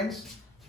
Friends,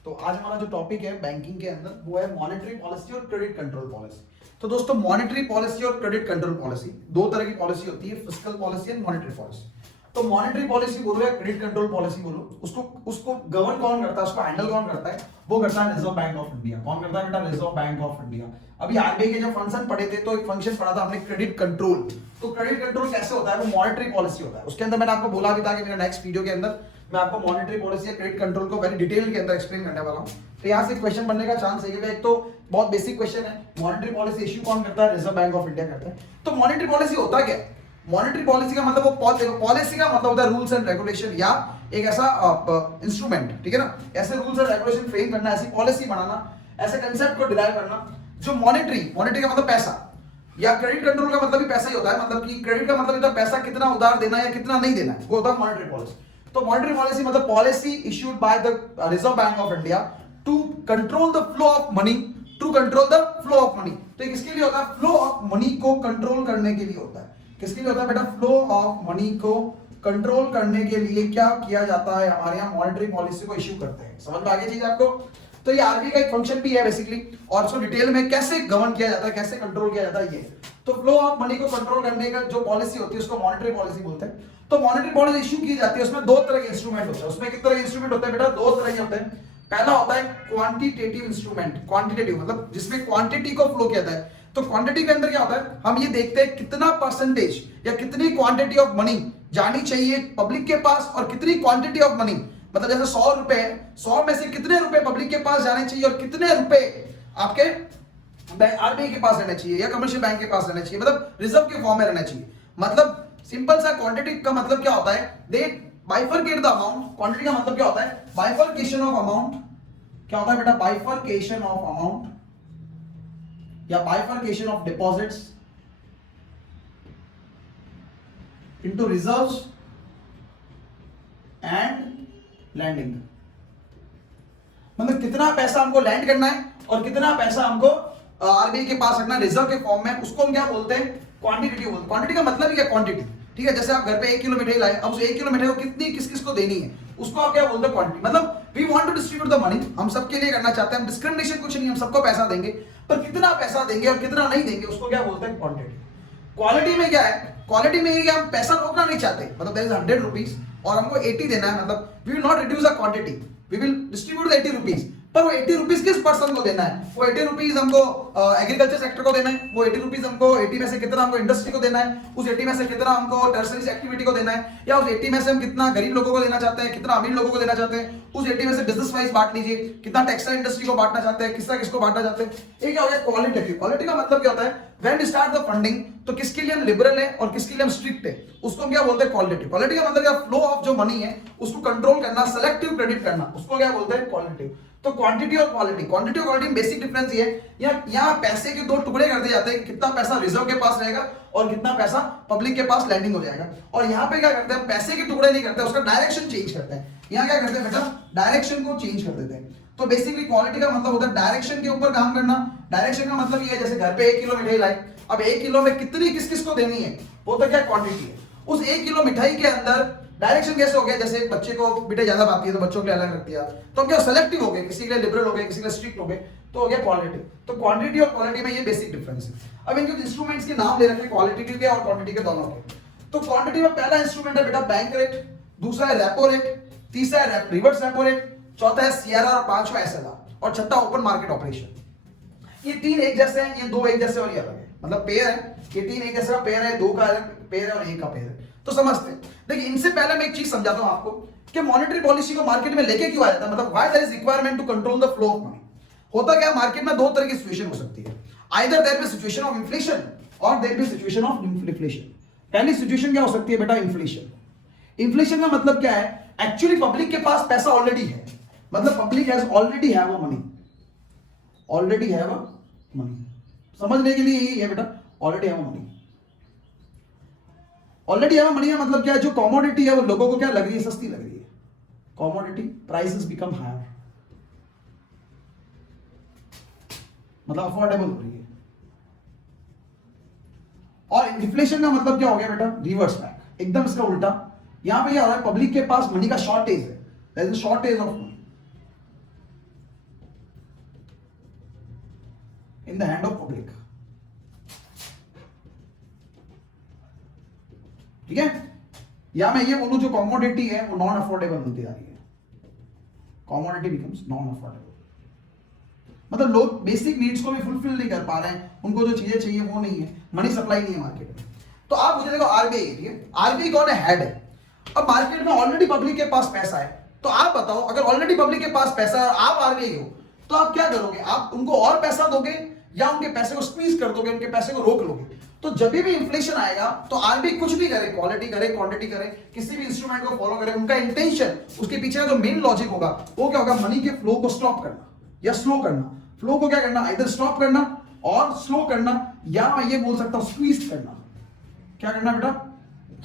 तो आज हमारा जो टॉपिक है बैंकिंग के अंदर वो है मॉनेटरी पॉलिसी और क्रेडिट कंट्रोल पॉलिसी। तो दोस्तों मॉनेटरी पॉलिसी और क्रेडिट कंट्रोल पॉलिसी दो तरह की पॉलिसी होती है, fiscal policy and monetary policy. तो मॉनेटरी पॉलिसी बोलो या क्रेडिट कंट्रोल पॉलिसी बोलो, उसको गवर्न कौन करता है, उसको हैंडल कौन करता है, वो करता है रिजर्व बैंक ऑफ इंडिया। कौन करता है बेटा? Reserve Bank of India. अभी आरबीआई के जब फंक्शन पढ़े थे तो एक फंक्शन पढ़ा था हमने क्रेडिट कंट्रोल। तो क्रेडिट कंट्रोल कैसे होता है? वो मॉनेटरी पॉलिसी होता है। उसके अंदर मैंने आपको बोला भी था कि मेरे नेक्स्ट वीडियो के अंदर मैं आपको मॉनेटरी पॉलिसी या क्रेडिट कंट्रोल को वेरी डिटेल के अंदर एक्सप्लेन करने वाला हूं। तो यहां से क्वेश्चन बनने का चांस है कि एक तो बहुत बेसिक क्वेश्चन है, मॉनेटरी पॉलिसी इश्यू कौन करता है? रिजर्व बैंक ऑफ इंडिया करता है। तो मॉनेटरी पॉलिसी होता क्या है? मॉनेटरी पॉलिसी का मतलब वो पॉलिसी का मतलब होता है रूल्स एंड रेगुलेशन या एक ऐसा इंस्ट्रूमेंट, ठीक है ना, ऐसे रूल्स एंड रेगुलेशन फ्रेम करना, ऐसी पॉलिसी बनाना, ऐसे कंसेप्ट को डिराइव करना जो मॉनेटरी का मतलब पैसा, या क्रेडिट कंट्रोल का मतलब भी पैसा ही होता है। मतलब कि क्रेडिट का मतलब होता है पैसा कितना उधार देना है या कितना नहीं देना है, वो होता है मॉनेटरी पॉलिसी। तो मॉनेटरी पॉलिसी मतलब policy issued by the Reserve Bank of India to control the flow of money, to control the flow of money. तो किसके लिए होता है? फ्लो ऑफ मनी को कंट्रोल करने के लिए होता है। किसके लिए होता है बेटा? फ्लो ऑफ मनी को कंट्रोल करने के लिए क्या किया जाता है? हमारे यहाँ मॉनेटरी पॉलिसी को इश्यू करते हैं। समझ में आ गई चीज आपको? तो ये आरबीआई का एक फंक्शन भी है बेसिकली, और इसको डिटेल में कैसे गवर्न किया जाता है, कैसे कंट्रोल किया जाता है ये। तो फ्लो ऑफ मनी को कंट्रोल करने का जो पॉलिसी होती है उसको मॉनेटरी पॉलिसी बोलते हैं। तो मॉनेटरी पॉलिसी इश्यू की जाती है, उसमें दो तरह के इंस्ट्रूमेंट होते हैं। उसमें कितने तरह के इंस्ट्रूमेंट होते हैं बेटा? दो तरह के होते हैं। पहला होता है क्वांटिटेटिव इंस्ट्रूमेंट। क्वांटिटेटिव मतलब जिसमें क्वांटिटी को फ्लो किया जाता है। तो क्वांटिटी के अंदर क्या होता है? हम ये देखते हैं कितना परसेंटेज या कितनी क्वांटिटी ऑफ मनी जानी चाहिए पब्लिक के पास, और कितनी क्वांटिटी ऑफ मनी, मतलब जैसे 100 रुपए है, 100 में से कितने रुपए पब्लिक के पास जाने चाहिए और कितने रुपए आपके आरबीआई के पास रहना चाहिए या कमर्शियल बैंक के पास रहना चाहिए, मतलब रिजर्व के फॉर्म में रहना चाहिए। मतलब सिंपल सा क्वांटिटी का मतलब क्या होता है? They bifurcate the amount. Quantity का मतलब क्या होता है? Bifurcation of amount. क्या होता है बेटा? बाइफरकेशन ऑफ अमाउंट या bifurcation of deposits into reserves and lending. मतलब कितना पैसा हमको लैंड करना है और कितना पैसा हमको आरबीआई के पास रखना है रिजर्व के फॉर्म में, उसको हम क्या बोलते हैं? क्वांटिटी बोलते हैं। क्वांटिटी का मतलब ही क्या? क्वांटिटी, ठीक है। जैसे आप घर पे 1 किलो मिठाई लाए, अब उस 1 किलो मिठाई को कितनी किस किस को देनी है, उसको आप क्या बोलते हैं? क्वांटिटी। मतलब we want to distribute the money, हम सबके लिए करना चाहते हैं, हम डिस्क्रिमिनेशन कुछ नहीं, हम सबको पैसा देंगे, पर कितना पैसा देंगे और कितना नहीं देंगे उसको क्या बोलते हैं? क्वांटिटी। क्वालिटी में क्या है? क्वालिटी में ये कि हम पैसा रोकना नहीं चाहते, मतलब देयर इज 100 रुपीस और हमको 80 देना है, मतलब we will not reduce the quantity, we will distribute the 80 rupees. पर वो 80 रुपीस किस पर्सन को देना है? वो 80 रुपीस हमको एग्रीकल्चर सेक्टर को देना है, वो 80 रुपीस हमको 80 में से कितना हमको इंडस्ट्री को देना है, उस 80 में से कितना हमको टर्सरी एक्टिविटी को देना है, या उस 80 में से हम कितना गरीब लोगों को देना चाहते हैं, कितना अमीर लोगों को देना चाहते हैं, उस 80 में से बिजनेस वाइज बांट लीजिए, कितना टेक्सटाइल इंडस्ट्री को बांटना चाहते हैं, किसका किसको बांटना चाहते हैं। ये क्या हो गया? क्वालिटेटिव। क्वालिटी का मतलब क्या होता है? When we start the funding, तो किसके लिए हम लिबरल है और किसके लिए हम स्ट्रिक्ट है, उसको हम क्या बोलते हैं? क्वालिटी। क्वालिटी का मतलब क्या? फ्लो ऑफ जो मनी है उसको कंट्रोल करना, सेलेक्टिव क्रेडिट करना, उसको क्या बोलते हैं? क्वालिटी। तो क्वांटिटी और क्वालिटी, क्वांटिटी और क्वालिटी में बेसिक डिफरेंस ये है, यहाँ पैसे के दो टुकड़े कर दिए जाते हैं, कितना पैसा रिजर्व के पास रहेगा और कितना पैसा पब्लिक के पास लैंडिंग हो जाएगा। और यहाँ पे क्या करते हैं? पैसे के टुकड़े नहीं करते, उसका डायरेक्शन चेंज करते हैं। यहाँ क्या करते हैं बेटा? डायरेक्शन को चेंज कर देते हैं। तो बेसिकली क्वालिटी का मतलब होता है डायरेक्शन के ऊपर काम करना। डायरेक्शन का मतलब ये है, जैसे घर पे 1 किलो मिठाई लाई, अब 1 किलो में कितनी किस किस को देनी है, वो तो क्या क्वांटिटी है। उस 1 किलो मिठाई के अंदर डायरेक्शन कैसे हो गया? जैसे बच्चे को मिठाई ज्यादा भाती है तो बच्चों के लिए अलग रख दिया, तो हम क्या सेलेक्टिव हो गए, किसी के लिए लिबरल हो गए, किसी के लिए स्ट्रिक्ट हो गए, तो हो गया क्वालिटी। तो क्वांटिटी और क्वालिटी में ये बेसिक डिफरेंस है। अब इनके इंस्ट्रूमेंट्स के नाम ले रखे हैं, क्वालिटी के और क्वांटिटी के दोनों के। तो क्वांटिटी में पहला इंस्ट्रूमेंट है बेटा बैंक रेट, दूसरा है रेपो रेट, तीसरा है रिवर्स रेपो रेट, चौथा है सीआरआर और पांचवा एसएलआर, और छठा ओपन मार्केट ऑपरेशन। ये तीन एक जैसे हैं, ये दो एक जैसे और ये अलग है, मतलब पेयर है, ये तीन एक जैसा पेयर है, दो का पेयर है और एक का पेयर है। तो समझते हैं। देखिए इनसे पहले मैं एक चीज समझाता हूं आपको कि मॉनेटरी पॉलिसी को मार्केट में लेके क्यों आया था, मतलब why there is requirement to control the flow of money. होता क्या मार्केट में? दो तरह की सिचुएशन हो सकती है, either there be situation of inflation और there be situation of deflation. पहली सिचुएशन क्या हो सकती है बेटा? इन्फ्लेशन। इन्फ्लेशन का मतलब क्या है? एक्चुअली पब्लिक के पास पैसा ऑलरेडी है, मतलब public has already have a money, already have a money. समझने के लिए यही है बेटा, already have a money. Already have a money का मतलब क्या है? जो कमोडिटी है वो लोगों को क्या लग रही है? सस्ती लग रही है। कमोडिटी प्राइसेस बिकम हायर, मतलब अफोर्डेबल हो रही है। और इन्फ्लेशन का मतलब क्या हो गया बेटा? रिवर्स बैक, एकदम इसका उल्टा। यहां पे क्या हो रहा है? पब्लिक के पास मनी का शॉर्टेज है, there is a shortage of money. In the hand of public. ठीक है, या मैं ये बोलूं जो कॉमोडिटी है वो नॉन अफोर्डेबल बनती जा रही है, कॉमोडिटी बिकम्स नॉन अफोर्डेबल। मतलब लोग बेसिक नीड्स को भी फुलफिल नहीं कर पा रहे हैं, उनको जो चीजें चाहिए वो नहीं है, मनी सप्लाई नहीं है मार्केट में। तो आप मुझे देखो आरबीआई, ठीक है, आरबीआई कौन है? हेड है। अब मार्केट में ऑलरेडी पब्लिक के पास पैसा है, तो आप बताओ अगर ऑलरेडी पब्लिक के पास पैसा है और आप आरबीआई हो तो आप क्या करोगे? आप उनको और पैसा दोगे या उनके पैसे को स्क्वीज कर दोगे, उनके पैसे को रोक लोगे? तो जब भी इन्फ्लेशन आएगा तो आरबीआई कुछ भी करे, क्वालिटी करे, क्वांटिटी करे, किसी भी इंस्ट्रूमेंट को फॉलो करे, उनका इंटेंशन, उसके पीछे का जो मेन लॉजिक होगा वो क्या होगा? मनी के फ्लो को स्टॉप करना या स्लो करना। फ्लो को क्या करना? इधर स्टॉप करना और स्लो करना, या मैं ये बोल सकता हूं स्क्वीज करना। क्या करना बेटा?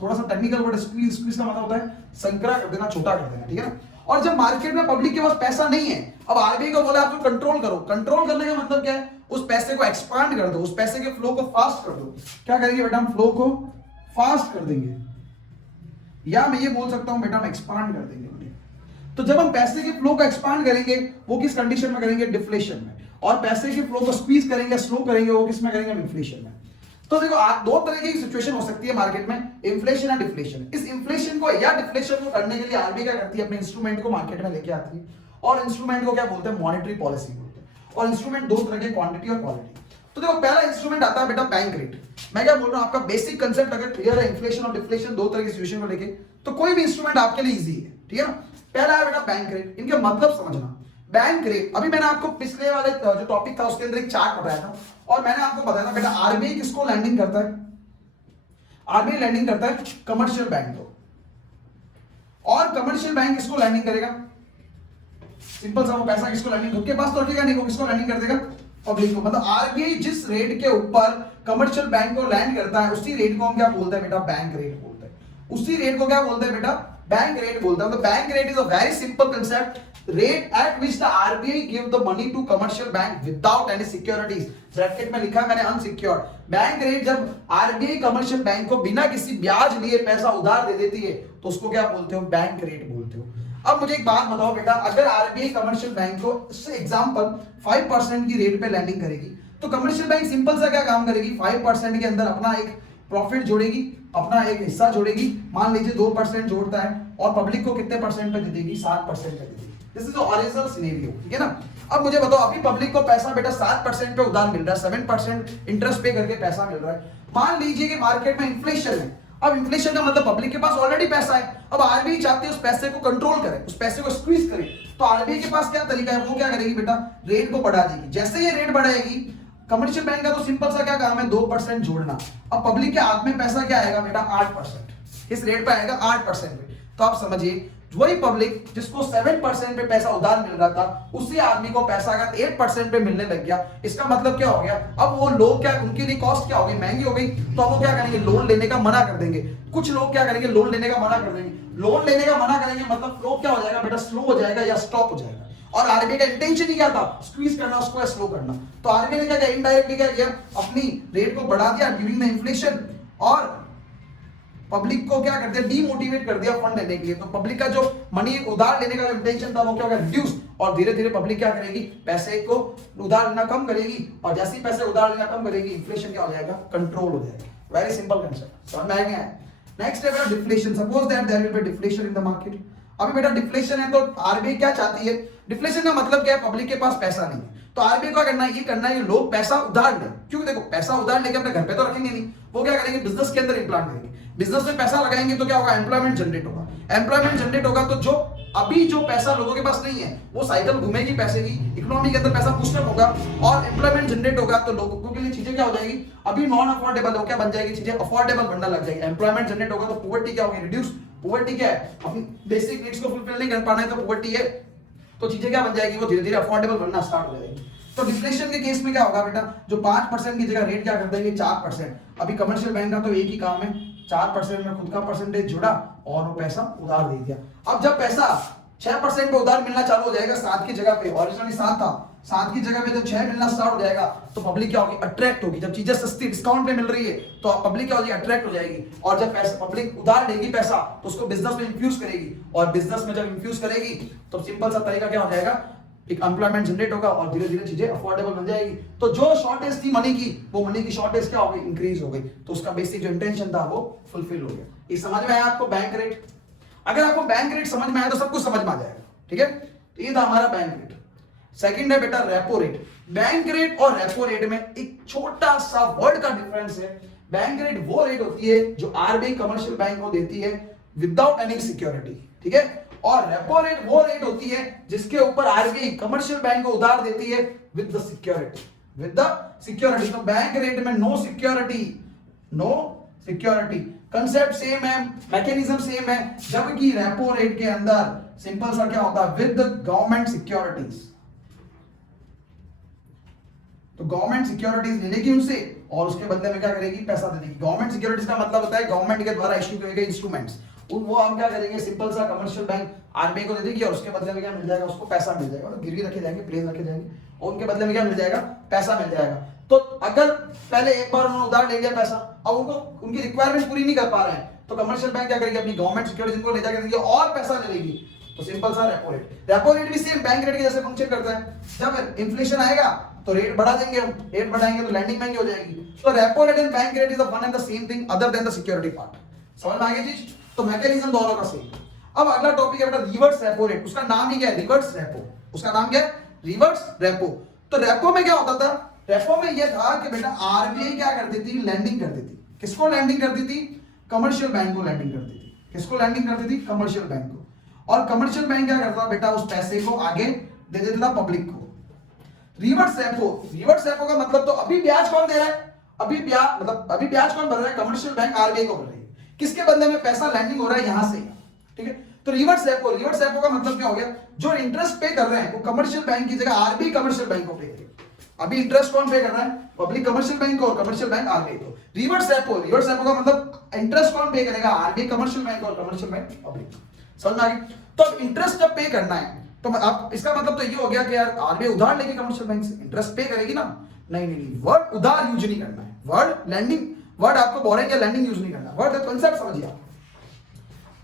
थोड़ा सा टेक्निकल वर्ड स्क्वीज, स्क्वीज का मतलब होता है संकरा कर देना, छोटा कर देना, ठीक है ना। और जब मार्केट में पब्लिक के पास पैसा नहीं है, अब आरबीआई को बोला आप तो कंट्रोल करो। कंट्रोल करने का मतलब क्या है? उस पैसे को एक्सपांड कर दो, उस पैसे के फ्लो को फास्ट कर दो। क्या करेंगे बेटा? हम फ्लो को फास्ट कर देंगे, या मैं ये बोल सकता हूं बेटा हम एक्सपांड कर देंगे। तो जब हम पैसे के फ्लो को एक्सपांड करेंगे वो किस कंडीशन में करेंगे? डिफ्लेशन में। और पैसे के फ्लो को स्क्वीज करेंगे, स्लो करेंगे, वो किस में करेंगे? इन्फ्लेशन में। तो देखो दो तरह की सिचुएशन हो सकती है मार्केट में, इन्फ्लेशन या डिफ्लेशन। इस इन्फ्लेशन को या डिफ्लेशन को करने के लिए आरबीआई क्या करती है? अपने इंस्ट्रूमेंट को मार्केट में लेके आती है, और इंस्ट्रूमेंट को क्या बोलते हैं? मॉनेटरी पॉलिसी बोलते हैं। और इंस्ट्रूमेंट दो तरह के, क्वांटिटी और क्वालिटी। तो देखो पहला इंस्ट्रूमेंट आता है बेटा बैंक रेट। मैं क्या बोल रहा हूं, आपका बेसिक कंसेप्ट अगर क्लियर है, इन्फ्लेशन और डिफ्लेशन दो तरह की सिचुएशन को लेके, तो कोई भी इंस्ट्रूमेंट आपके लिए इजी है, ठीक है ना। पहला है बेटा बैंक रेट। इनके मतलब समझना। बैंक रेट, अभी मैंने आपको पिछले वाले जो टॉपिक था उसके अंदर एक चार्ट बताया था, और मैंने आपको बताया था बेटा आरबीआई किसको लैंडिंग करता है? आरबीआई लैंडिंग करता है कमर्शियल बैंक को। और कमर्शियल बैंक किसको लैंडिंग करेगा? सिंपल सा, वो पैसा किसको लैंडिंग, खुद के पास तो रखेगा नहीं, वो किसको लैंडिंग कर देगा? पब्लिक को। मतलब आरबीआई जिस रेट के ऊपर कमर्शियल बैंक को लैंड करता है उसी रेट को हम क्या बोलते हैं बेटा? बैंक रेट बोलते हैं। उसी रेट को क्या बोलते हैं बेटा? बैंक रेट बोलते हैं। तो bank rate is a very simple concept, rate at which the RBI give the money to commercial bank without any securities। Bracket में लिखा है मैंने अनसिक्योर्ड। बैंक रेट जब आरबीआई कमर्शियल बैंक को बिना किसी ब्याज लिए पैसा उधार दे देती है तो उसको क्या बोलते हो? बैंक रेट बोलते हो। अब मुझे एक बात बताओ बेटा, अगर आरबीआई कमर्शियल बैंक को एग्जांपल 5% की रेट पे लैंडिंग करेगी, तो कमर्शियल बैंक सिंपल सा क्या काम करेगी? 5% के अंदर अपना एक प्रॉफिट जोड़ेगी, अपना एक हिस्सा जोड़ेगी। मान लीजिए 2% जोड़ता है, और पब्लिक को कितने परसेंट पे दे देगी? 7% पे दे देगी। दिस इज ओरिजिनल सिनेरियो, ठीक है ना। अब मुझे बताओ, अभी पब्लिक को पैसा बेटा 7% पे उधार मिल रहा है, 7% इंटरेस्ट पे करके पैसा मिल रहा है। मान लीजिए कि मार्केट में इन्फ्लेशन है। अब इन्फ्लेशन का मतलब पब्लिक के पास ऑलरेडी पैसा है। अब आरबीआई चाहती है उस पैसे को कंट्रोल करे, उस पैसे को स्क्वीज करे। तो आरबीआई के पास क्या तरीका है? वो क्या करेगी बेटा? रेट को बढ़ा देगी। जैसे ये रेट बढ़ाएगी, कमर्शियल बैंक का तो सिंपल सा क्या काम है? 2% जोड़ना। अब पब्लिक के हाथ में पैसा क्या आएगा बेटा? 8%। इस रेट पे आएगा 8% पे। तो आप समझिए, वही पब्लिक जिसको 7% पे पैसा उधार मिल रहा था, उसी आदमी को पैसा अगर 8% पे मिलने लग गया, इसका मतलब क्या हो गया? अब वो लोग क्या, उनके लिए कॉस्ट क्या हो गई? महंगी हो गई। तो अब वो क्या करेंगे? लोन लेने का मना कर देंगे। कुछ लोग क्या करेंगे? लोन लेने का मना कर देंगे। लोन लेने का मना करेंगे मतलब फ्लो क्या हो जाएगा बेटा? स्लो हो जाएगा या स्टॉप हो जाएगा। और आरबीआई का इंटेंशन ही क्या था? स्क्वीज करना, उसको स्लो करना। तो आरबीआई ने क्या किया? इनडायरेक्टली क्या किया? अपनी रेट को बढ़ा दिया ड्यूरिंग द इन्फ्लेशन, और पब्लिक को क्या कर दिया? डीमोटिवेट कर दिया फंड लेने के लिए। तो पब्लिक का जो मनी उधार लेने का जो इंटेंशन था वो क्या होगा? रिड्यूस। और धीरे धीरे पब्लिक क्या करेगी? पैसे को उधार लेना कम करेगी, और जैसे ही पैसे उधार लेना कम करेगी, इन्फ्लेशन क्या हो जाएगा? कंट्रोल हो जाएगा। वेरी सिंपल कंसेप्ट, समझ में आ गया? नेक्स्ट है बेटा deflation. Suppose that there will be deflation in the market. अभी बेटा डिफ्लेशन है तो आरबीआई क्या चाहती है? डिफ्लेशन का मतलब क्या है? पब्लिक के पास पैसा नहीं है, तो आरबीआई को करना है, ये करना है लोग पैसा उधार लें। क्योंकि देखो पैसा उधार लेके अपने घर पे तो रखेंगे नहीं, वो क्या करेंगे? बिजनेस के अंदर इम्प्लांट करेंगे। बिजनेस में पैसा लगाएंगे तो क्या होगा? एम्प्लॉयमेंट जनरेट होगा। एम्प्लॉयमेंट जनरेट होगा तो जो अभी जो पैसा लोगों के पास नहीं है वो साइकिल घूमेगी पैसे की, इकोनॉमी के अंदर पैसा पुशअप होगा, और एम्प्लॉयमेंट जनरेट होगा तो लोगों के लिए चीजें क्या हो जाएगी? अभी नॉन अफोर्डेबल हो क्या बन जाएगी? चीजें अफोर्डेबल बनना लग जाएगी। एम्प्लॉयमेंट जनरेट होगा तो पॉवर्टी क्या होगी? रिड्यूस। पॉवर्टी क्या है? अपनी बेसिक नीड्स को फुलफिल नहीं कर पाना है तो पॉवर्टी है। तो चीजें क्या बन जाएगी? वो धीरे धीरे अफोर्डेबल बनना स्टार्ट हो जाएगी। तो डिफ्लेशन के केस में क्या होगा बेटा? जो 5% की जगह रेट क्या कर देंगे? 4%। अभी कमर्शियल बैंक का तो एक ही काम है, 4% में खुद का परसेंटेज जुड़ा और वो पैसा उधार दे दिया। अब जब पैसा 6% पे उधार मिलना चालू हो जाएगा 7 की जगह पे, ओरिजिनली 7 था, 7 की जगह पे जब 6 मिलना स्टार्ट हो जाएगा तो पब्लिक क्या होगी? अट्रैक्ट होगी। जब चीजें सस्ती डिस्काउंट पे मिल रही है तो पब्लिक क्या होगी? अट्रैक्ट हो जाएगी। और जब पैसा पब्लिक उधार देगी पैसा तो उसको बिजनेस में इंफ्यूज करेगी, और बिजनेस में जब इंफ्यूज करेगी तो सिंपल सा तरीका क्या हो जाएगा? एक एम्प्लॉयमेंट जनरेट होगा और धीरे धीरे चीजें अफोर्डेबल बन जाएगी। तो जो शॉर्टेज थी मनी की, वो मनी की शॉर्टेज क्या हो गई, इंक्रीज हो गई। तो उसका बेसिक जो इंटेंशन था वो फुलफिल हो गया। ये समझ में आया आपको बैंक रेट? अगर आपको बैंक रेट समझ में आया तो सब कुछ समझ में आ जाएगा, ठीक है। तो ये था हमारा बैंक रेट। सेकंड है बेटा रेपो रेट। बैंक रेट और रेपो रेट में एक छोटा सा वर्ड का डिफरेंस है। बैंक रेट वो रेट होती है जो आरबीआई कमर्शियल बैंक को देती है विदाउट एनी सिक्योरिटी, ठीक है। और रेपो रेट वो रेट होती है जिसके ऊपर आरबीआई कमर्शियल बैंक को उधार देती है with the security, with the security. तो बैंक रेट में no security, no security, concept same है, मैकेनिज्म सेम है, जबकि रेपो रेट के अंदर सिंपल सा क्या होता है, विद द गवर्नमेंट सिक्योरिटीज। तो गवर्नमेंट सिक्योरिटीज ले लेगी उनसे और उसके बदले में क्या करेगी, पैसा दे देगी। गवर्नमेंट सिक्योरिटीज का मतलब होता है गवर्नमेंट के द्वारा इश्यू किए गए इंस्ट्रूमेंट्स, वो हम क्या करेंगे, सिंपल सा कमर्शियल बैंक आरबीआई को दे देगी और उसके बदले में क्या मिल जाएगा, उसको पैसा मिल जाएगा। तो गिरवी रखे जाएंगे, प्लेन रखे जाएंगे और उनके बदले में क्या मिल जाएगा, पैसा मिल जाएगा। तो अगर पहले एक बार उन्होंने उधार ले लिया पैसा, अब उनको उनकी रिक्वायरमेंट पूरी नहीं कर पा रहे हैं, तो कमर्शियल बैंक क्या करेगी, अपनी गवर्नमेंट सिक्योरिटीज को ले जाकर देगी और पैसा ले लेगी। तो सिंपल सा रेपो रेट। रेपो रेट भी सेम बैंक रेट के जैसे फंक्शन करता है। जब इन्फ्लेशन आएगा तो रेट बढ़ा देंगे हम, रेट बढ़ाएंगे तो लैंडिंग महंगी हो जाएगी। तो repo rate and bank rate is the one and the same thing other than the security part. समझ में आ गई चीज? तो मैकेनिज्म दोनों का सेम। अब अगला टॉपिक है बेटा रिवर्स रेपो रेट। उसका नाम ही क्या है, रिवर्स रेपो। उसका नाम क्या है, रिवर्स रेपो। तो रेपो में क्या होता था, रेपो में यह था कि बेटा आरबीआई क्या करती थी, लैंडिंग करती थी। किसको लैंडिंग करती थी, कमर्शियल बैंक को लैंडिंग करती थी। किसको लैंडिंग करती थी, कमर्शियल बैंक को। और कमर्शियल बैंक क्या करता बेटा, उस पैसे को आगे दे देता पब्लिक को। रिवर्स रेपो, रिवर्स रेपो का मतलब तो अभी ब्याज कौन दे रहा है, अभी ब्याज मतलब अभी ब्याज कौन भर रहा है, कमर्शियल बैंक आरबीआई को भर रही है। किसके बदले में पैसा लैंडिंग हो रहा है, यहां से, ठीक है। तो रिवर्स रेपो, रिवर्स रेपो का मतलब क्या हो गया, जो इंटरेस्ट पे कर रहे हैं वो कमर्शियल बैंक की जगह आरबीआई कमर्शियल बैंक को पे करेगी। अभी इंटरेस्ट कौन पे कर रहा है, पब्लिक कमर्शियल बैंक को और कमर्शियल बैंक आरबीआई को। रिवर्स रेपो, रिवर्स रेपो का मतलब इंटरेस्ट कौन पे करेगा, आरबीआई कमर्शियल बैंक और कमर्शियल बैंक पब्लिक। समझ में आ गई? तो अब इंटरेस्ट जब पे करना है तो आप, इसका मतलब तो ये हो गया कि यार आरबीआई उधार लेगी कमर्शियल बैंक से, इंटरेस्ट पे करेगी ना। नहीं नहीं नहीं, वर्ड उधार यूज नहीं करना है, वर्ड लैंडिंग, वर्ड आपको बोरेंग या लैंडिंग यूज नहीं करना। वर्ड कांसेप्ट समझिए।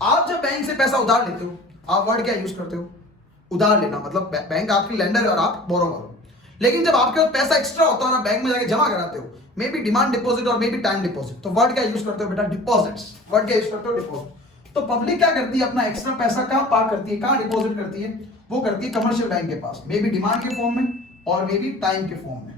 आप जब बैंक से पैसा उधार लेते हो, आप वर्ड क्या यूज करते हो, उधार लेना, मतलब बैंक आपकी लेंडर है और आप बोरोवर हो। लेकिन जब आपके पास पैसा एक्स्ट्रा होता है और आप बैंक में जाके जमा कराते हो, मे बी डिमांड डिपॉजिट और मे बी टाइम डिपॉजिट, तो वर्ड क्या यूज करते हो बेटा, डिपॉजिट्स। वर्ड क्या यूज करते हो, डिपॉजिट। तो पब्लिक क्या करती है, अपना एक्स्ट्रा पैसा कहां पार्क करती है, कहां डिपॉजिट करती है, वो करती है कमर्शियल बैंक के पास, मे बी डिमांड के फॉर्म में और मे बी टाइम के फॉर्म में।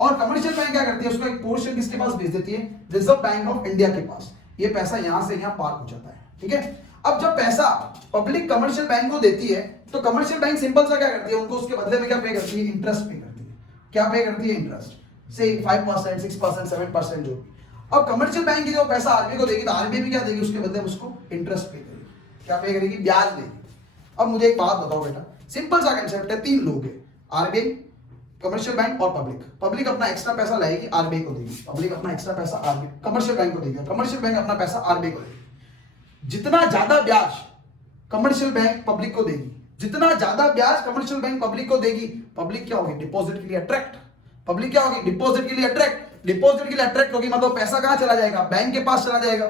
और कमर्शियल बैंक क्या करती है, उसका एक पोर्शन किसके पास भेज देती है, रिजर्व बैंक ऑफ इंडिया के पास। ये पैसा यहां से यहां पार्क हो जाता है, ठीक है। अब जब पैसा पब्लिक कमर्शियल बैंक को देती है तो कमर्शियल बैंक सिंपल सा क्या करती है, उनको उसके बदले में क्या पे करती है, इंटरेस्ट पे करती है। क्या पे करती है, इंटरेस्ट, से 5%, 6%, 7% जो। अब कमर्शियल बैंक की जो पैसा आरबीआई को देगी तो आरबीआई भी क्या देगी, उसके बदले में उसको इंटरेस्ट पे करेगी। क्या पे करेगी, ब्याज देगी। अब मुझे एक बात बताओ बेटा, सिंपल सा कंसेप्ट है, तीन लोग हैं, आरबीआई, कमर्शियल बैंक और पब्लिक। पब्लिक अपना एक्स्ट्रा पैसा लाएगी, आरबीआई को देगी। पब्लिक अपना एक्स्ट्रा पैसा आरबीआई कमर्शियल बैंक को देगी, कमर्शियल बैंक अपना पैसा आरबीआई को देगी। जितना ज्यादा ब्याज कमर्शियल बैंक पब्लिक को देगी, जितना ज्यादा ब्याज कमर्शियल बैंक पब्लिक को देगी, पब्लिक क्या होगी, डिपॉजिट के लिए अट्रैक्ट। पब्लिक क्या होगी, डिपॉजिट के लिए अट्रैक्ट। डिपॉजिट के लिए अट्रैक्ट होगी मतलब पैसा कहां चला जाएगा, बैंक के पास चला जाएगा।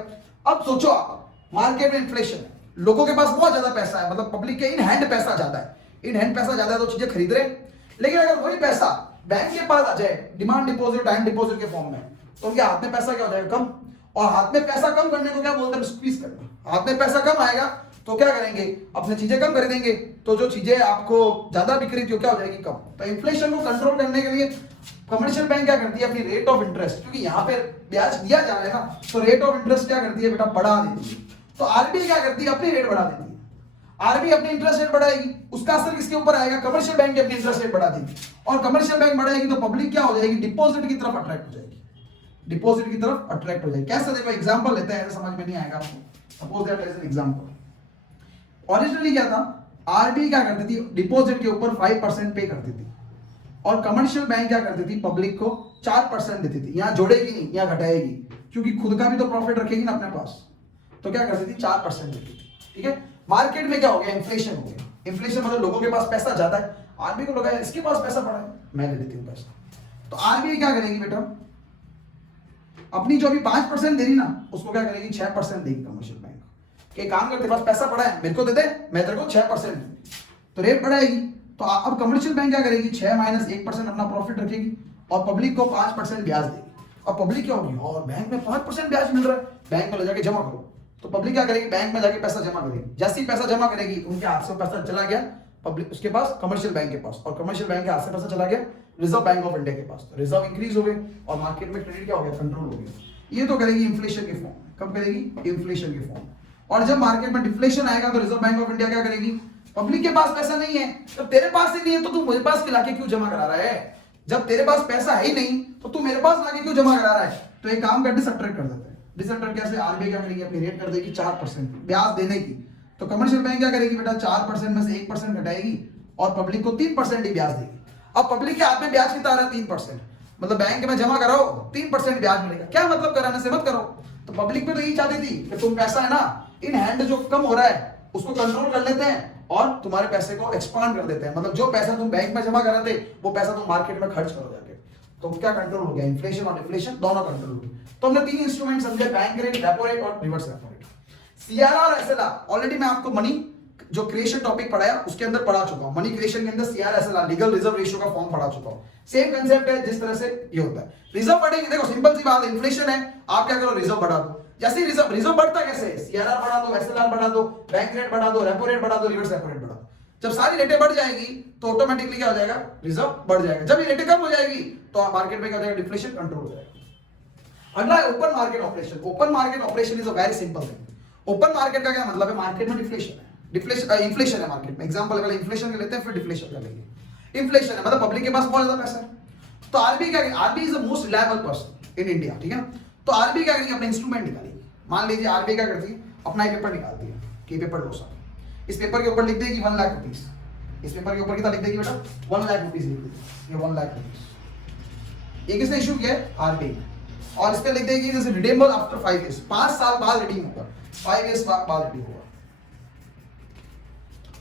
अब सोचो आप, मार्केट में इन्फ्लेशन है, लोगों के पास बहुत ज्यादा पैसा है, मतलब पब्लिक के इन हैंड पैसा ज्यादा है, इन हैंड पैसा ज्यादा है तो चीजें खरीद रहे। लेकिन अगर वही पैसा बैंक के पास आ जाए डिमांड डिपॉजिट, टाइम डिपॉजिट के फॉर्म में, तो उनके हाथ में पैसा क्या हो जाएगा, कम। और हाथ में पैसा कम करने को क्या बोलते हैं, स्क्वीज करना। हाथ में पैसा कम आएगा तो क्या करेंगे, अपने चीजें कम खरीदेंगे, तो जो चीजें आपको ज्यादा बिक रही थी क्या हो जाएगी, कम। तो इन्फ्लेशन को कंट्रोल करने के लिए कमर्शियल बैंक क्या करती है, अपनी रेट ऑफ इंटरेस्ट, क्योंकि यहाँ पे ब्याज दिया जा रहा है ना, तो रेट ऑफ इंटरेस्ट क्या करती है बेटा, बढ़ा देती है। तो आरबीआई क्या करती है, अपनी रेट बढ़ा देती है। आरबीआई अपनी इंटरेस्ट रेट बढ़ाएगी, उसका असर किसके ऊपर आएगा, कमर्शियल बैंक की अपनी इंटरेस्ट रेट बढ़ा देगी। और कमर्शियल बैंक बढ़ाएगी तो पब्लिक क्या हो जाएगी, डिपॉजिट की तरफ अट्रैक्ट हो जाएगी, डिपॉजिट की तरफ अट्रैक्ट हो जाएगी। कैसे, देखो एग्जांपल लेते हैं, समझ में नहीं आएगा आपको। Suppose that as an example, originally क्या था, आरबीआई क्या करती थी, डिपॉजिट के ऊपर 5% पे करती थी और कमर्शियल बैंक क्या करती थी, पब्लिक को 4% देती थी। यहां जोड़ेगी नहीं, यहां घटाएगी, क्योंकि खुद का भी तो प्रॉफिट रखेगी ना अपने पास। तो क्या करती थी, 4% देती थी, ठीक है। मार्केट में क्या हो गया, इन्फ्लेशन हो गया। इन्फ्लेशन मतलब लोगों के पास पैसा ज्यादा है, आरबीआई को लगा इसके पास पैसा पड़ा है, मैं ले लेती हूँ पैसा। तो आरबीआई क्या करेगी बेटा, अपनी जो अभी 5% दे रही ना, उसको क्या करेगी, 6% देगी कमर्शियल बैंक। के काम करते पास पैसा पड़ा है, मेरे को दे दे, मैं तेरे को 6% तो रेट बढ़ाएगी। तो अब कमर्शियल बैंक क्या करेगी, 6 माइनस 1% अपना प्रॉफिट रखेगी और पब्लिक को 5% ब्याज देगी। अब पब्लिक क्या होगी, और बैंक में 5% ब्याज मिल रहा है, बैंक में ले जाके जमा करो। तो पब्लिक क्या करेगी, बैंक में जाके पैसा जमा करेगी। जैसे ही पैसा जमा करेगी उनके हाथ से पैसा चला गया पब्लिक उसके पास, कमर्शियल बैंक के पास, और कमर्शियल बैंक के हाथ से पैसा चला गया रिजर्व बैंक ऑफ इंडिया के पास। तो रिजर्व इंक्रीज हो गए और मार्केट में क्रेडिट क्या हो गया, कंट्रोल हो गया। ये तो करेगी इन्फ्लेशन के फॉर्म। कब करेगी, इन्फ्लेशन के फॉर्म। और जब मार्केट में डिफ्लेशन आएगा तो रिजर्व बैंक ऑफ इंडिया क्या करेगी, पब्लिक के पास पैसा नहीं है, तो तेरे पास ही नहीं है तो तू मुझे पास लाके क्यों जमा करा रहा है। जब तेरे पास पैसा है ही नहीं तो तू मेरे पास लाके क्यों जमा करा रहा है। तो एक काम कर, डिसअट्रैक्ट कर देते हैं। डिसअट्रैक्ट कैसे, आरबीआई क्या करेगी, अपनी रेट कर देगी 4% ब्याज देने की। तो कमर्शियल बैंक क्या करेगी बेटा, 4% में से 1% घटाएगी और पब्लिक को 3% ही ब्याज देगी। अब पब्लिक के हाथ में ब्याज कितना आ रहा है, 3%। मतलब बैंक में जमा कराओ 3% ब्याज मिलेगा। क्या मतलब, कराने से मत करो। तो पब्लिक में तो यही चाहती थी कि तुम पैसा है ना इन हैंड जो कम हो रहा है उसको कंट्रोल कर लेते हैं और तुम्हारे पैसे को एक्सपांड कर देते हैं। मतलब जो पैसा तुम बैंक में जमा कराते वो पैसा तुम मार्केट में खर्च करो जाके। तो क्या कंट्रोल हो गया, इन्फ्लेशन और डिफ्लेशन दोनों कंट्रोल हो गए। तो हमने 3 इंस्ट्रूमेंट समझे, बैंक रेट, रेपो रेट और reverse repo rate. CRR SLR already मैं आपको मनी जो क्रिएशन टॉपिक पढ़ाया उसके अंदर पढ़ा चुका हूं। मनी क्रिएशन के अंदर CR SLR legal reserve ratio का फॉर्म पढ़ा चुका हूं। सेम कंसेप्ट है जिस तरह से ये होता है। रिजर्व बढ़ेगी, देखो सिंपल सी बात है, इन्फ्लेशन है, आप क्या करो, रिजर्व बढ़ा दो। जैसे रिजर्व बढ़ता कैसे है, सीआरआर बढ़ा दो, एसएलआर बढ़ा दो, बैंक रेट बढ़ा दो, रेपो रेट बढ़ा दो, रिवर्स रेपो रेट बढ़ा दो। जब सारी रेटें बढ़ जाएगी तो ऑटोमेटिकली क्या हो जाएगा, रिजर्व बढ़ जाएगा। जब ये रेटें कम हो जाएगी तो मार्केट में क्या हो जाएगा, डिफ्लेशन कंट्रोल हो जाएगा। अगला है open market operation. Open market operation is a very simple thing. Open market का क्या मतलब है, मार्केट में डिफ्लेशन है, इन्फ्लेशन है मार्केट में। एग्जांपल पहले इन्फ्लेशन लेते हैं फिर डिफ्लेशन कर लेंगे। इन्फ्लेशन है मतलब पब्लिक के पास बहुत ज्यादा पैसा है। तो आरबीआई क्या, RBI is the most reliable person in India, ठीक है। तो आरबीआई क्या करेगी, अपने इंस्ट्रूमेंट निकालेगी। मान लीजिए आरबीआई क्या करती है, अपना एक पेपर निकालती है कि पेपर लो साहब, इस पेपर के ऊपर लिख देगी 1 लाख रुपीज। इस पेपर के ऊपर कितना लिख देगी बेटा, 1 लाख रुपीज लिख देगी, ये 1 लाख रुपीज। ये किसने इशू किया है, आरबीआई। और इस पे लिख देगी जैसे रिडीमेबल आफ्टर 5 इयर्स, 5 साल बाद रिडीम होगा, 5 इयर्स बाद रिडीम होगा,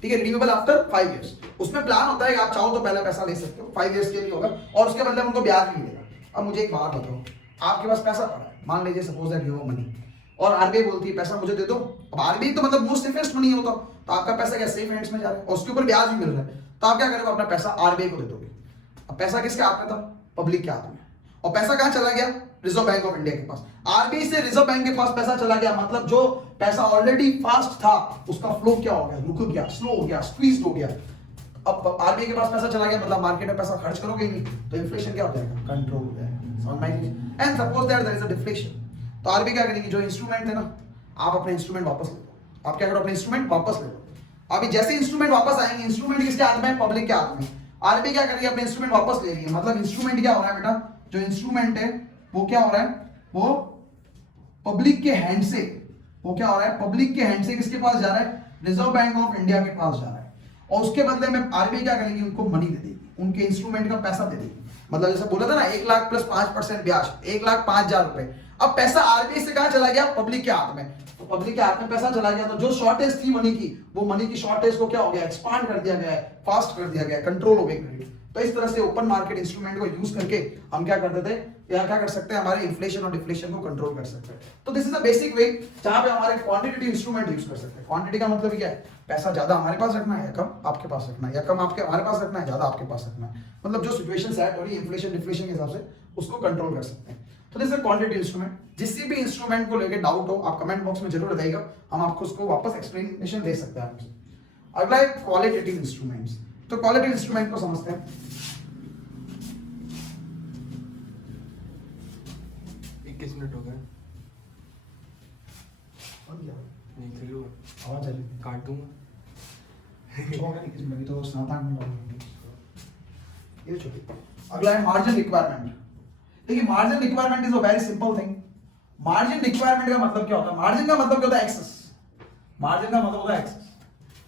ठीक है। Redeemable after 5 years. उसमें प्लान होता है कि आप चाहो तो पहले पैसा ले सकते हो, 5 इयर्स के लिए होगा और उसके बदले में उनको ब्याज भी मिलेगा। अब मुझे एक बात बताओ, आपके पास पैसा पड़ा है, मान लीजिए suppose that you have money, और आरबीआई बोलती है पैसा मुझे दे दो। अब आरबीआई तो मतलब मोस्ट सेफेस्ट मनी होता, तो आपका पैसा क्या सेफ हैंड्स में जा रहा है और उसके ऊपर ब्याज भी मिल रहा है। तो आप क्या करोगे, अपना पैसा आरबीआई को दे दोगे। अब पैसा किसके हाथ में था, पब्लिक के हाथ में। और पैसा कहां चला गया, रिजर्व बैंक ऑफ इंडिया के पास। आरबीआई से रिजर्व बैंक के पास पैसा चला गया, मतलब जो पैसा ऑलरेडी फास्ट था उसका फ्लो क्या हो गया, रुक गया, स्लो हो गया, स्क्वीज हो गया। अब आरबीआई के पास पैसा चला गया मतलब मार्केट में पैसा खर्च करोगे नहीं, तो इन्फ्लेशन क्या हो जाएगा, कंट्रोल हो जाएगा। समझ में। And suppose that there is a deflation, तो आरबीआई क्या करेगी, जो इंस्ट्रूमेंट है ना, आप अपने इंस्ट्रूमेंट वापस ले लो। आप क्या करो, अपने इंस्ट्रूमेंट वापस ले लो। अभी जैसे इंस्ट्रूमेंट वापस आएंगे, इंस्ट्रूमेंट किसके हाथ में, पब्लिक के हाथ में। आरबीआई क्या करेगी, अपने इंस्ट्रूमेंट वापस ले लेगी। मतलब इंस्ट्रूमेंट क्या हो रहा है बेटा, जो इंस्ट्रूमेंट है वो क्या हो रहा है, वो पब्लिक के हैंड से, वो क्या हो रहा है, पब्लिक के हैंड से किसके पास जा रहा है, रिजर्व बैंक ऑफ इंडिया के पास जा रहा है। और उसके बदले में आरबीआई क्या करेगी, उनको मनी दे देगी, उनके इंस्ट्रूमेंट का पैसा दे देगी। मतलब जैसे बोला था ना 1 लाख प्लस 5% ब्याज, 1,05,000 रुपए। अब पैसा आरबीआई से कहां चला गया, पब्लिक के हाथ में। तो पब्लिक के हाथ में पैसा चला गया तो जो शॉर्टेज थी मनी की, वो मनी की शॉर्टेज को क्या हो गया, एक्सपांड कर दिया गया है, फास्ट कर दिया गया है, कंट्रोल हो गई। तो इस तरह से ओपन मार्केट इंस्ट्रूमेंट को यूज करके हम क्या करते थे, या क्या कर सकते हैं, हमारे इन्फ्लेशन और डिफ्लेशन को कंट्रोल कर सकते हैं। तो this is the basic way जहां पे हमारे क्वांटिटेटिव इंस्ट्रूमेंट यूज कर सकते हैं। क्वांटिटी का मतलब क्या है, पैसा ज्यादा हमारे पास रखना है या कम आपके पास रखना है, या कम आपके हमारे पास रखना है, ज्यादा आपके पास रखना है। मतलब जो सिचुएशन सेट हो रही है इन्फ्लेशन डिफ्लेशन के हिसाब से उसको कंट्रोल कर सकते हैं। तो दिस इज क्वांटिटेटिव इंस्ट्रूमेंट। जिस भी इंस्ट्रूमेंट को लेकर डाउट हो आप कमेंट बॉक्स में जरूर बताइएगा, हम आपको उसको वापस एक्सप्लेनेशन दे सकते हैं। अगला है क्वालिटेटिव इंस्ट्रूमेंट्स। तो क्वालिटेटिव इंस्ट्रूमेंट को समझते हैं। किस मिनट हो गए, नहीं चलो आवाज आ रही काट दूंगा। तो 7-8 मिनट ये छोटी। अगला है मार्जिन रिक्वायरमेंट। देखिए margin requirement is a very simple thing. Margin requirement का मतलब क्या होता है, मार्जिन का मतलब क्या होता है, एक्सेस। मार्जिन का मतलब होता है एक्सेस।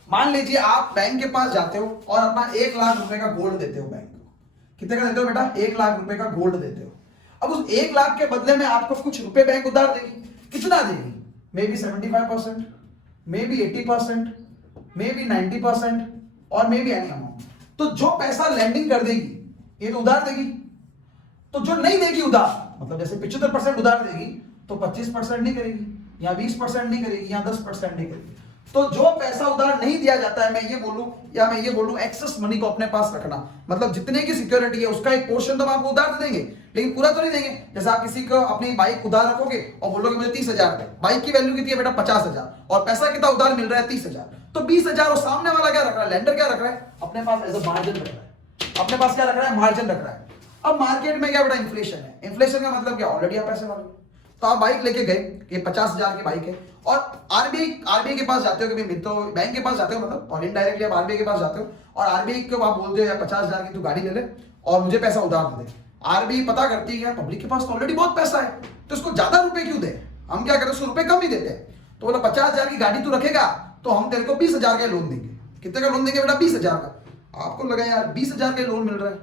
मान लीजिए आप बैंक के पास जाते हो और अपना 1 लाख रुपए का गोल्ड देते हो बैंक को। कितने का देते हो बेटा, 1 लाख रुपए का गोल्ड देते हो। अब उस 1 लाख के बदले में आपको कुछ रुपए बैंक उधार देगी। कितना देगी, may be 75%, may be 80%, may be 90% और मे बी एनी अमाउंट। तो जो पैसा लैंडिंग कर देगी ये तो उधार देगी। तो जो नहीं देगी उधार, मतलब जैसे 75% उधार देगी तो 25% नहीं करेगी, या 20% नहीं करेगी, या 10% नहीं करेगी। तो जो पैसा उधार नहीं दिया जाता है, मैं ये बोलूं एक्सेस मनी को अपने पास रखना, मतलब जितने की सिक्योरिटी है उसका एक पोर्शन तो हम आपको उधार दे देंगे, लेकिन पूरा तो नहीं देंगे। जैसे आप किसी को अपनी बाइक उधार रखोगे और बोलोगे मुझे 30,000 पे, बाइक की वैल्यू कितनी है बेटा 50,000, और पैसा कितना उधार मिल रहा है 30,000, तो 20,000 और सामने वाला क्या रख रहा है, लेंडर क्या रख रहा है, अपने पास एज अ मार्जिन रख रहा है, अपने पास क्या रख रहा है, मार्जिन रख रहा है। अब मार्केट में क्या बेटा इन्फ्लेशन है, इन्फ्लेशन का मतलब क्या, ऑलरेडी आप पैसे वाले, तो आप बाइक लेके गए, ये 50,000 की बाइक है, और आरबीआई के पास जाते हो, कभी तो बैंक के पास जाते हो, मतलब और इनडायरेक्टली आप आरबीआई के पास जाते हो, और आरबीआई को आप बोलते हो यार 50,000 की तू गाड़ी ले ले और मुझे पैसा उधार दे दे। आरबीआई पता करती है पब्लिक के पास तो ऑलरेडी बहुत पैसा है, तो उसको ज्यादा रुपए क्यों दे, हम क्या करते हैं उसको रुपए कम ही देते हैं। तो बोला 50,000 की गाड़ी तू रखेगा तो हम तेरे को 20,000 का लोन देंगे। कितने का लोन देंगे बेटा, 20,000 का। आपको लगा यार 20,000 का लोन मिल रहा है,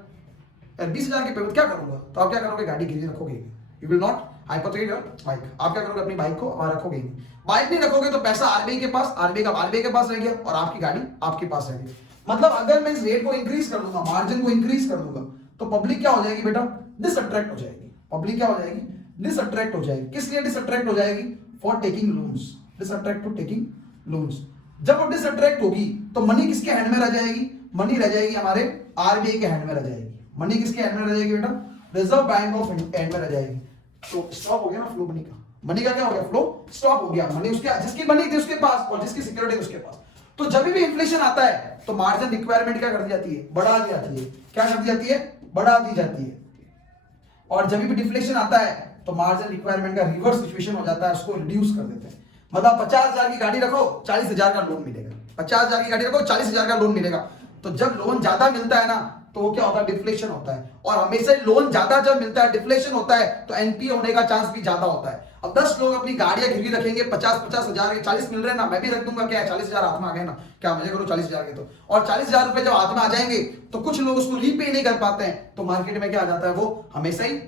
यार 20,000 के पेमेंट क्या करूंगा, तो आप क्या करोगे, गाड़ी गिरवी रखोगे, you will not hypothecate your bike, आप क्या करोगे, अपनी बाइक को वहां रखोगे ही नहीं। बाइक नहीं रखोगे तो पैसा आरबीआई के पास, आरबीआई के पास रह गया, और आपकी गाड़ी आपके पास रह गई। मतलब अगर मैं इस रेट को इंक्रीज कर दूंगा, मार्जिन को इंक्रीज कर दूंगा, तो पब्लिक क्या हो जाएगी बेटा, डिसअट्रैक्ट हो जाएगी। पब्लिक क्या हो जाएगी, डिसअट्रैक्ट हो जाएगी। किस लिए डिसअट्रैक्ट हो जाएगी, for taking loans, disattract to taking loans. जब वो डिसअट्रैक्ट होगी तो मनी किसके हैंड में रह जाएगी, मनी रह जाएगी हमारे आरबीआई के हैंड में रह जाएगी। मनी किसके हैंड में रह जाएगी बेटा, रिजर्व बैंक ऑफ हैंड में रह जाएगी। तो स्टॉप हो गया ना फ्लो मनी का, मनी का क्या हो गया, फ्लो स्टॉप हो गया। मनी उसके, जिसकी मनी थी उसके पास और जिसकी सिक्योरिटी उसके पास। तो जब भी इन्फ्लेशन आता है तो मार्जिन रिक्वायरमेंट क्या कर दी जाती है, बढ़ा दी जाती है। क्या कर दी जाती है, बढ़ा दी जाती है। और जब भी डिफ्लेशन आता है तो मार्जिन रिक्वायरमेंट का रिवर्स सिचुएशन हो जाता है, उसको रिड्यूस कर देते हैं। मतलब 50,000 की गाड़ी रखो 40,000 का लोन मिलेगा, 50,000 की गाड़ी रखो 40,000 का लोन मिलेगा। तो जब लोन ज्यादा मिलता है ना तो वो क्या होता है, डिफ्लेशन होता है। और हमेशा लोन ज्यादा जब मिलता है, डिफ्लेशन होता है, तो एनपीए होने का चांस भी ज्यादा होता है। अब 10 लोग अपनी गाड़ियां गिरवी रखेंगे, 50,000 के 40 मिल रहे हैं ना, मैं भी रख दूंगा, क्या 40,000 हाथ में आ गए ना, क्या मुझे करो 40,000 के, तो और 40,000 रुपए जब हाथ में आ जाएंगे तो कुछ लोग उसको रीपे नहीं कर पाते हैं, तो मार्केट में क्या आ जाता है, वो हमेशा ही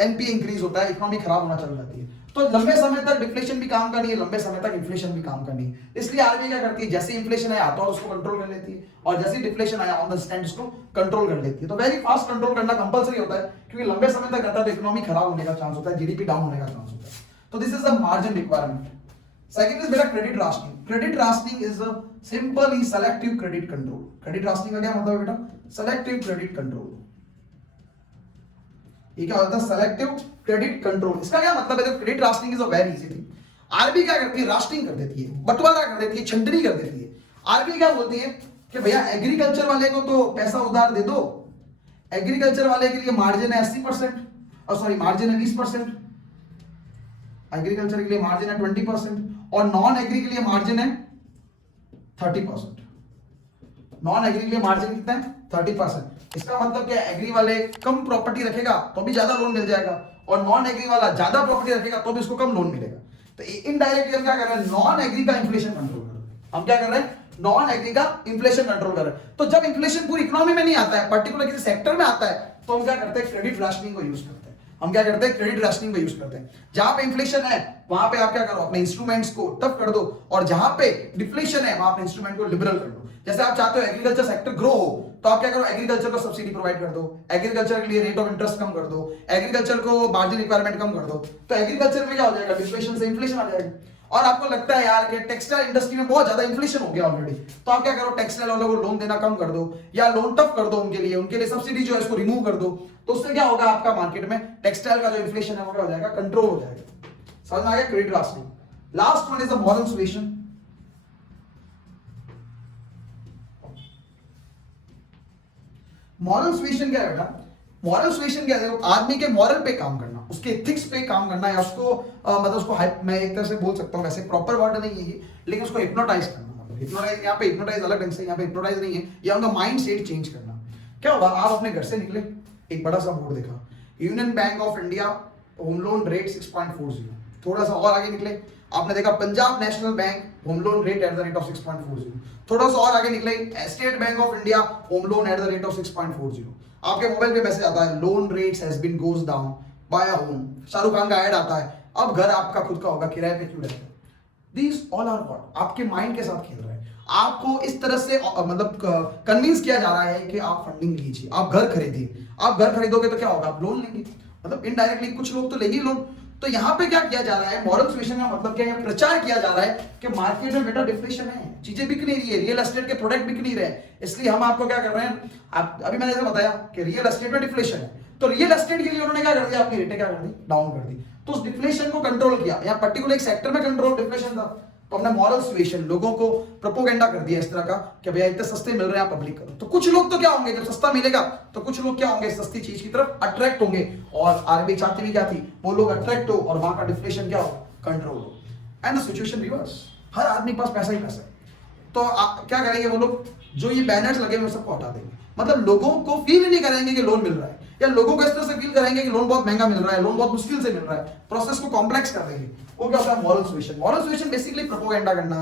एनपीए इंक्रीज होता है, इकोनॉमी खराब होना चल जाती है। तो लंबे समय तक डिफ्लेशन भी काम करनी है, लंबे समय तक इन्फ्लेशन भी काम करनी है। इसलिए आरबीआई क्या करती है, जैसे इन्फ्लेशन आया तो उसको कंट्रोल कर लेती है, और जैसे डिफ्लेशन आया ऑन द स्टैंड उसको कंट्रोल कर लेती है। तो वेरी फास्ट कंट्रोल करना कंपलसरी होता है, क्योंकि लंबे समय तक रहता है तो इकोनॉमी खराब होने का चांस होता है, जीडीपी डाउन होने का चांस होता है। तो this is the margin requirement. Second is बेटा credit rationing. Credit rationing is simply selective credit control. Credit rationing का क्या मतलब है बेटा, सेलेक्टिव क्रेडिट कंट्रोल। ये क्या होता है, सेलेक्टिव क्रेडिट कंट्रोल। इसका क्या मतलब है, credit rationing is a very easy thing. RBI क्या करती है, राशनिंग कर देती है, बंटवारा कर देती है, छंटनी कर देती है। आरबीआई क्या बोलती है कि भैया एग्रीकल्चर वाले को तो पैसा उधार दे दो, एग्रीकल्चर वाले के लिए मार्जिन है 80%, और सॉरी मार्जिन है 20%, एग्रीकल्चर के लिए मार्जिन है 20%, और नॉन एग्री के लिए मार्जिन है 30%। नॉन एग्री के लिए मार्जिन कितना है, 30%। इसका मतलब क्या, एग्री वाले कम प्रॉपर्टी रखेगा तो भी ज्यादा लोन मिल जाएगा, और नॉन एग्री वाला ज्यादा प्रॉपर्टी रखेगा तो भी उसको कम लोन मिलेगा। तो इनडायरेक्टली हम क्या कर रहे हैं, नॉन एग्री का इन्फ्लेशन कंट्रोल कर रहे हैं। हम क्या कर रहे हैं, नॉन एग्री का इन्फ्लेशन कंट्रोल कर रहे हैं। तो जब इन्फ्लेशन पूरी इकोनॉमी में नहीं आता है, पर्टिकुलर किसी सेक्टर में आता है, तो हम क्या करते हैं, क्रेडिट राशनिंग को यूज करते हैं। हम क्या करते हैं, क्रेडिट राशनिंग को यूज करते हैं। जहां पे इन्फ्लेशन है वहां पे आप क्या करो, अपने इंस्ट्रूमेंट्स को टफ कर दो, और जहां पे डिफ्लेशन है वहां अपने इंस्ट्रूमेंट को लिबरल कर दो। जैसे आप चाहते हो एग्रीकल्चर सेक्टर ग्रो हो, तो आप क्या करो, एग्रीकल्चर को सब्सिडी प्रोवाइड कर दो, एग्रीकल्चर के लिए रेट ऑफ इंटरेस्ट कम कर दो, एग्रीकल्चर को मार्जिन रिक्वायरमेंट कम कर दो। तो एग्रीकल्चर में क्या हो जाएगा, डिफ्लेशन से इन्फ्लेशन आ जाएगा। और आपको लगता है यार कि टेक्सटाइल इंडस्ट्री में बहुत ज्यादा इन्फ्लेशन हो गया ऑलरेडी, तो आप क्या करो, टेक्सटाइल वालों को लोन देना कम कर दो, या लोन टफ कर दो उनके लिए सब्सिडी जो है इसको रिमूव कर दो। तो उससे क्या होगा, आपका मार्केट में टेक्सटाइल का जो इन्फ्लेशन है वो क्या हो जाएगा, कंट्रोल हो जाएगा। समझ में आ गया, credit rationing. Last one is the moral suasion. Moral suasion क्या है बेटा, मॉरल सुएशन क्या है, आदमी के मॉरल पे काम करना, उसके एथिक्स पे काम करना, या उसको मतलब उसको मैं एक तरह से बोल सकता हूँ, वैसे प्रॉपर वर्ड नहीं है ये, लेकिन उसको हिप्नोटाइज करना। मतलब हिप्नोटाइज, यहाँ पे हिप्नोटाइज अलग ढंग से, यहाँ पे हिप्नोटाइज नहीं है, या उनका माइंड सेट चेंज करना। क्या होगा, आप अपने घर से निकले, एक बड़ा सा बोर्ड देखा, Union Bank of India home loan rate 6.40। थोड़ा सा और आगे निकले, आपने देखा Punjab national bank home loan rate at the rate of 6.40। थोड़ा सा और आगे निकले, State Bank of India home loan at the rate of 6.40। आपके मोबाइल पे मैसेज आता है, loan rates has been goes down by a home, Shahrukh Khan का ऐड आता है, अब घर आपका खुद का होगा, किराए पे क्यों रहते हैं। दीज ऑल आर व्हाट, आपके माइंड के साथ खेल रहे हैं। आपको इस तरह से मतलब कन्विंस किया जा रहा है कि आप फंडिंग लीजिए, आप घर खरीदिए। आप घर खरीदोगे तो क्या होगा, आप लोन लेंगे, मतलब इनडायरेक्टली कुछ लोग तो लेंगे लोन। तो यहाँ पे क्या किया जा रहा है, मॉरल सुएशन का मतलब क्या है, प्रचार किया जा रहा है कि मार्केट में बेटा डिफ्लेशन है, चीजें बिक नहीं रही है, रियल एस्टेट के प्रोडक्ट बिक नहीं रहे, इसलिए हम आपको क्या कर रहे हैं, आप अभी मैंने जैसे बताया कि रियल एस्टेट में डिफ्लेशन है, तो रियल एस्टेट के लिए उन्होंने क्या कर दिया, आपकी रेटें क्या कर दी, डाउन कर दी। तो उस डिफ्लेशन को कंट्रोल किया, या पर्टिकुलर एक सेक्टर में कंट्रोल डिफ्लेशन था, तो हमने मॉरल सुएशन, लोगों को प्रोपोगेंडा कर दिया इस तरह का कि भैया इतने सस्ते मिल रहे हैं, आप पब्लिक करो। तो कुछ लोग तो क्या होंगे, जब सस्ता मिलेगा तो कुछ लोग क्या होंगे, सस्ती चीज की तरफ अट्रैक्ट होंगे, और आरबीआई चाहती भी क्या थी, वो लोग अट्रैक्ट हो और वहां का डिफ्लेशन क्या हो, कंट्रोल हो। एंड द सिचुएशन रिवर्स, हर आदमी के पास पैसा ही पैसा है, तो क्या करेंगे वो लोग, जो ये बैनर्स लगे हुए सबको हटा देंगे, मतलब लोगों को फील नहीं करेंगे कि लोन मिल रहा है, या लोगों को इस तरह से फील करेंगे कि लोन बहुत महंगा मिल रहा है, लोन बहुत मुश्किल से मिल रहा है, प्रोसेस को कॉम्प्लेक्स कर देंगे। वो क्या होता है, moral suasion. Moral suasion basically propaganda करना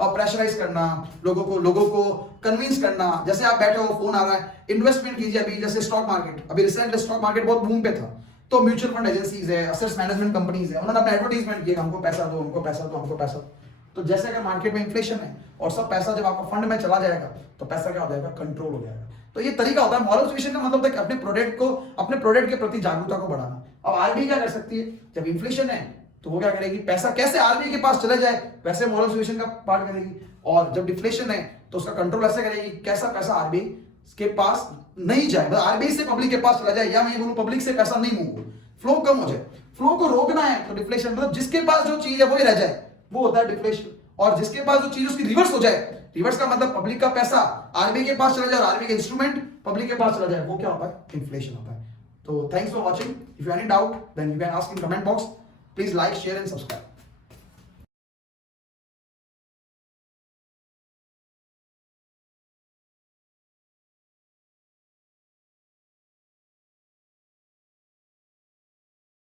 और प्रेशराइज करना, लोगों को कन्विंस करना। जैसे आप बैठे हो, फोन आ रहा है, इन्वेस्टमेंट कीजिए, अभी जैसे स्टॉक मार्केट, अभी रिसेंटली स्टॉक मार्केट बहुत बूम पे था, तो म्यूचुअल फंड एजेंसीज है, असेट्स मैनेजमेंट कंपनीज है, उन्होंने अपना एडवर्टाइजमेंट किया, हमको पैसा दो, हमको पैसा दो, हमको पैसा दो। तो जैसे अगर मार्केट में इन्फ्लेशन है और सब पैसा जब आपका फंड में चला जाएगा, तो पैसा क्या हो जाएगा, कंट्रोल हो जाएगा। तो ये तरीका होता है मॉरल सुएशन का, मतलब है अपने प्रोडक्ट के प्रति जागरूकता को बढ़ाना। अब आरबीआई क्या कर सकती है, जब इन्फ्लेशन है तो वो क्या करेगी, पैसा कैसे आरबीआई के पास चले जाए, वैसे मॉरल सुएशन का पार्ट करेगी, और जब डिफ्लेशन है तो उसका कंट्रोल ऐसे करेगी, कैसा पैसा आरबीआई के पास नहीं जाए, मतलब आरबीआई से पब्लिक के पास चला जाए, या मैं ये बोलूं पब्लिक से पैसा नहीं मूव हो, फ्लो कम हो जाए। फ्लो को रोकना है तो डिफ्लेशन, मतलब जिसके पास जो चीज है वही रह जाए, वो होता है डिफ्लेशन। और जिसके पास जो चीज उसकी रिवर्स हो जाए, रिवर्स का मतलब पब्लिक का पैसा आरबीआई के पास चला जाए और आरबीआई का इंस्ट्रूमेंट पब्लिक के पास चला जाए, वो क्या होता है, इन्फ्लेशन होता है। तो thanks for watching, if you any doubt then you can ask in comment box, please like, share and subscribe.